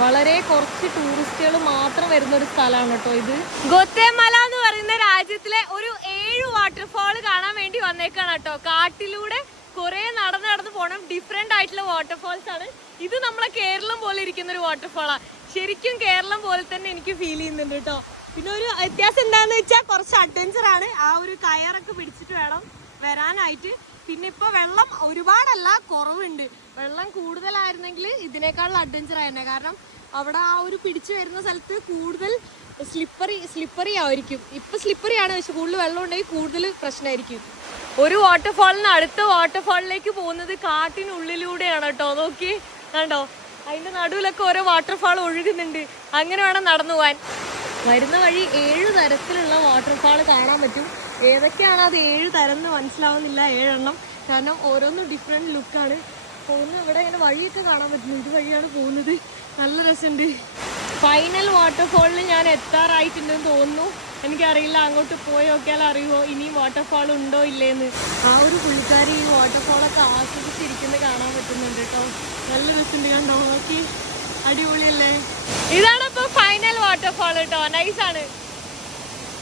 വളരെ കുറച്ച് ടൂറിസ്റ്റുകൾ മാത്രം വരുന്ന ഒരു സ്ഥലമാണ് കേട്ടോ ഇത്. ഗോത്തേമല എന്ന് പറയുന്ന രാജ്യത്തിലെ ഒരു 7 വാട്ടർഫാൾ കാണാൻ വേണ്ടി വന്നേക്കാണ് കേട്ടോ. കാട്ടിലൂടെ കുറെ നടന്ന് പോണം. ഡിഫറെന്റ് ആയിട്ടുള്ള വാട്ടർഫാൾസ് ആണ് ഇത്. നമ്മളെ കേരളം പോലെ ഇരിക്കുന്ന ഒരു വാട്ടർഫാളാണ്. ശരിക്കും കേരളം പോലെ തന്നെ എനിക്ക് ഫീൽ ചെയ്യുന്നുണ്ട് കേട്ടോ. പിന്നെ ഒരു വ്യത്യാസം എന്താന്ന് വെച്ചാൽ കുറച്ച് അഡ്വഞ്ചർ ആണ്. ആ ഒരു കയറൊക്കെ പിടിച്ചിട്ട് വേണം വരാനായിട്ട്. പിന്നെ ഇപ്പൊ വെള്ളം ഒരുപാടല്ല, കുറവുണ്ട്. വെള്ളം കൂടുതലായിരുന്നെങ്കിൽ ഇതിനേക്കാളും അഡ്വഞ്ചർ ആയിരുന്നു. കാരണം അവിടെ ആ ഒരു പിടിച്ചു വരുന്ന സ്ഥലത്ത് കൂടുതൽ സ്ലിപ്പറി ആയിരിക്കും. ഇപ്പൊ സ്ലിപ്പറിയാണ്, പക്ഷെ കൂടുതൽ വെള്ളം ഉണ്ടെങ്കിൽ കൂടുതൽ പ്രശ്നമായിരിക്കും. ഒരു വാട്ടർഫാളിന് അടുത്ത വാട്ടർഫാളിലേക്ക് പോകുന്നത് കാട്ടിനുള്ളിലൂടെയാണ് കേട്ടോ. നോക്കി കണ്ടോ, അതിന്റെ നടുവിലൊക്കെ ഓരോ വാട്ടർഫാൾ ഒഴുകുന്നുണ്ട്. അങ്ങനെ വേണം നടന്നു പോവാൻ. വരുന്ന വഴി 7 തരത്തിലുള്ള വാട്ടർഫാൾ കാണാൻ പറ്റും. ഏതൊക്കെയാണ് അത് 7 തരം എന്ന് മനസ്സിലാവുന്നില്ല. 7 എണ്ണം, കാരണം ഓരോന്നും ഡിഫറെന്റ് ലുക്കാണ്. പോകുന്ന ഇവിടെ ഇങ്ങനെ വഴിയൊക്കെ കാണാൻ പറ്റുന്നു. ഇത് വഴിയാണ് പോകുന്നത്. നല്ല രസമുണ്ട്. ഫൈനൽ വാട്ടർഫാളിൽ ഞാൻ എത്താറായിട്ടുണ്ടെന്ന് തോന്നുന്നു. എനിക്കറിയില്ല, അങ്ങോട്ട് പോയി നോക്കിയാൽ അറിയുമോ ഇനിയും വാട്ടർഫാൾ ഉണ്ടോ ഇല്ലേന്ന്. ആ ഒരു പുള്ളിക്കാരി ഈ വാട്ടർഫാളൊക്കെ ആസ്വദിച്ചിരിക്കുന്നത് കാണാൻ പറ്റുന്നുണ്ട് കേട്ടോ. നല്ല രസമുണ്ട്, കണ്ടോ, നോക്കി, അടിപൊളിയല്ലേ. ഇതാണ് ഇപ്പൊ ഫൈനൽ വാട്ടർഫാൾ കേട്ടോ. നൈസാണ്.